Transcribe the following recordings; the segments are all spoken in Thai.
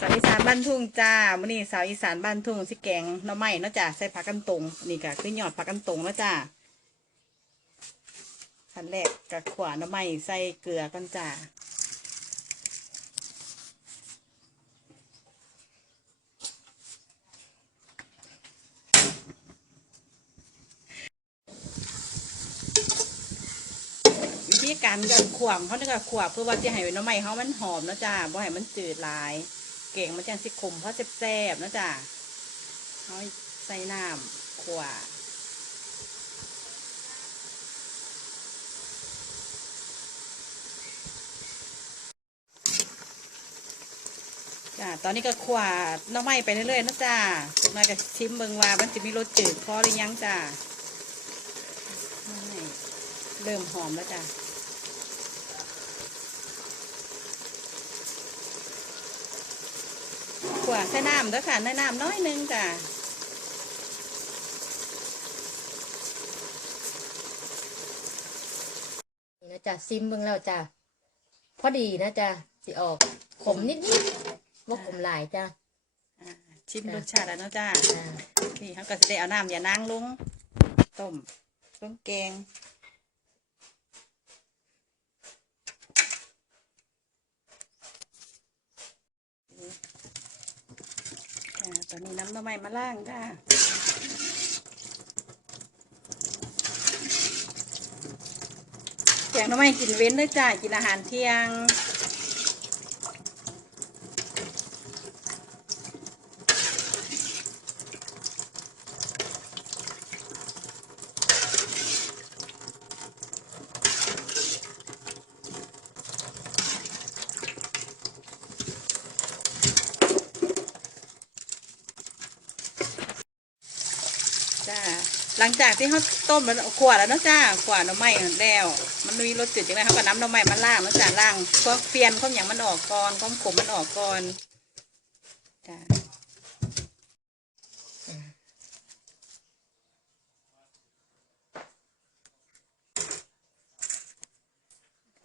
สาวอีสานบ้านทุ่งจ้ามื้อนี้สาวอีสานบ้านทุ่งสิแกงหน่อไม้เนาะจ้าใส่ผักกันตงนี่ก็คือยอดผักกันตงเนาะจ้าขั้นแรกก็ขวานหน่อไม้ใส่เกลือกันจ้าวิธีการก็ขวางเขาเนี่ยก็ขวบเพื่อว่าจะให้หน่อไม้เขามันหอมเนาะจ้าบ่ให้มันจืดหลาย เก่งมันจังสิขมเพราะแซ่บๆนะจ้าเอาใส่น้ำขวาจ้าตอนนี้ก็ขวาน้ำไม้ไปเรื่อยๆนะจ้ามากับชิมเบิงว่ามันจะมีรสจืดพอหรือยังจ้าเริ่มหอมแล้วจ้า ขวาใส่น้ำด้วยค่ะใส่น้ำน้อยหนึงจ้ะนี่นะจ๊ะซิมเบิ่งแล้วจ้ะพอดีนะจ๊ะสิออกขมนิดนิดๆว่าขมหลายจ้ะอ่าชิมรสชาติแล้วเนาะจ้าอ่า นี่เขาก็จะได้เอาน้ำอย่านางลงต้มต้มแกง ตอนนี้น้ำหน่อไม้มาล่างจ้าแกงหน่อไม้กินเว้นด้วยจ้า กินอาหารเที่ยง จ้าห ลังจากที่เขาต้มแล้วขวดแล้วเนาะจ้าขวดน่อไม้แล้ว มันมีรสจืดจังไงเขาก็น้ำน่อไม้มาล่างเนาะจ้าล่างพวกเปลี่ยนความอย่างมันออกก่อนความขมมันออกก่อนจ้า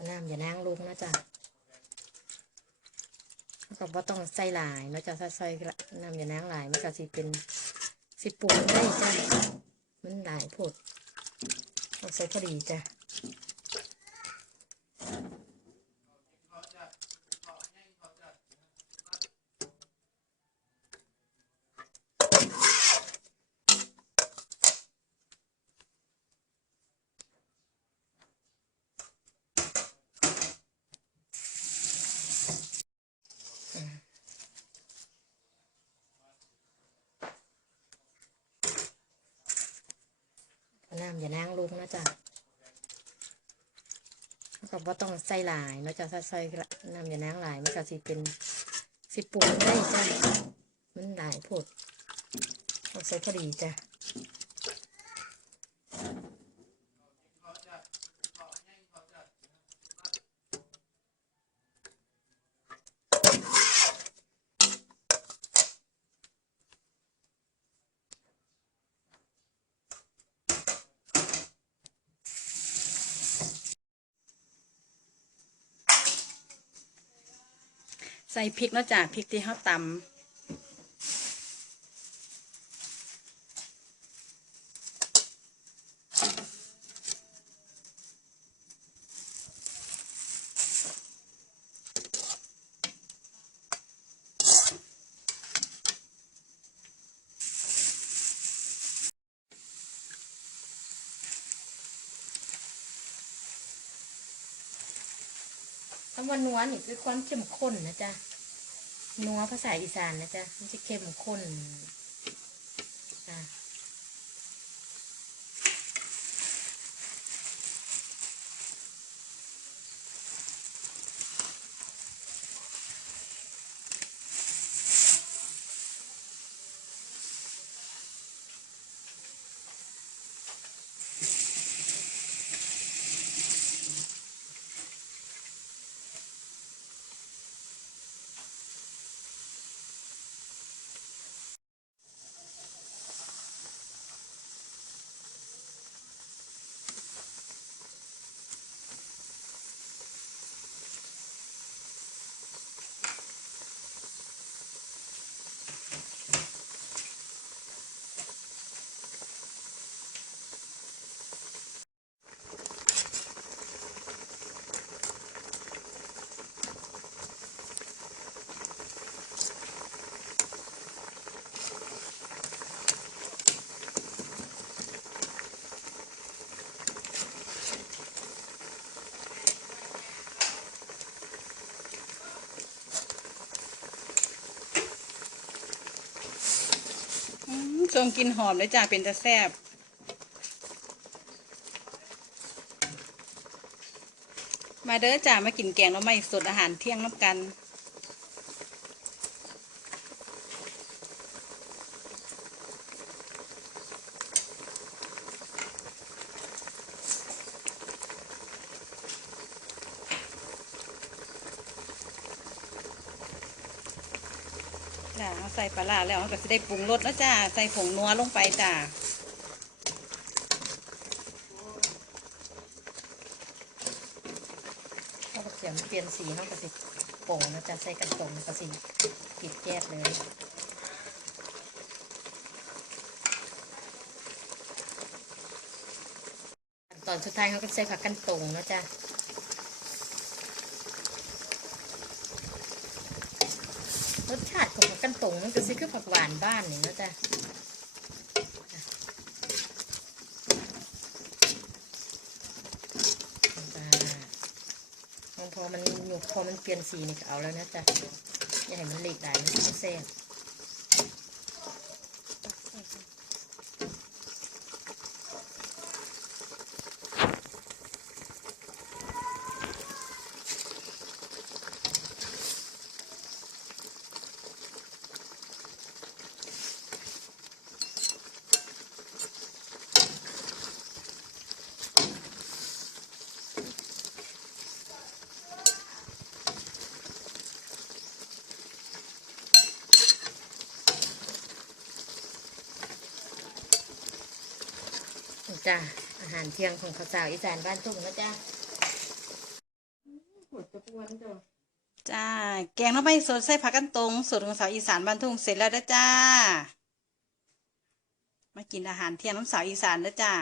น้ำอย่านางลงนะจ๊ะก็บ่ต้องใส่หลายนะจ๊ะถ้าใส่น้ำอย่านางหลายมันก็สิเป็นสิปรุงได้จ้ะ มันหลายผดต้องใส่พอดีจ้ะ อย่านางลุกนะจ๊ะก็บ่ต้องใส่หลายเนาะจ๊ะถ้าใส่น้ำอย่านางหลายมันก็สิเป็นสิปรุงได้จ้ะมันหลายผดเองใส่พอดีจ้ะ ใส่พริกเนาะจ้ะพริกที่เขาต คำว่านัวนี่คือความเข้มข้นนะจ๊ะนัวภาษาอีสานนะจ๊ะมันจะเข้มข้น รงกินหอมเลยจ้าเป็นจะแซ่บมาเด้อจ้ามากินแกงแล้วไม่สดอาหารเที่ยงน้ำกัน ใส่ปลาร้าแล้วมันก็จะได้ปรุงรสแล้วจ้า ใส่ผงนัวลงไปจ้าเขาก็เขียนเปลี่ยนสีเขาก็สิโป่งนะจ๊ะใส่กันโป่งก็สิติดแก๊สเลยตอนสุดท้ายเขาก็ใส่ผักกันตรงนะจ๊ะรสชาดของผักกันตงมันก็สิคือผักหวานบ้านนี่นะจ๊ะพอมันหยุกพอมันเปลี่ยนสีนี่ก็เอาแล้วนะจ๊ะอย่าให้มันเละได้มันจะแซ่บ จ้ะอาหารเที่ยงของข้าวสาวอีสานบ้านทุ่งนะจ๊ะหมดจะปวนจ้ะจ้า แกงน้ำไม่สดใส่ผักกันตรงสูตรของสาวอีสานบ้านทุ่งเสร็จแล้วนะจ้า มากินอาหารเที่ยงน้ำสาวอีสานนะจ้า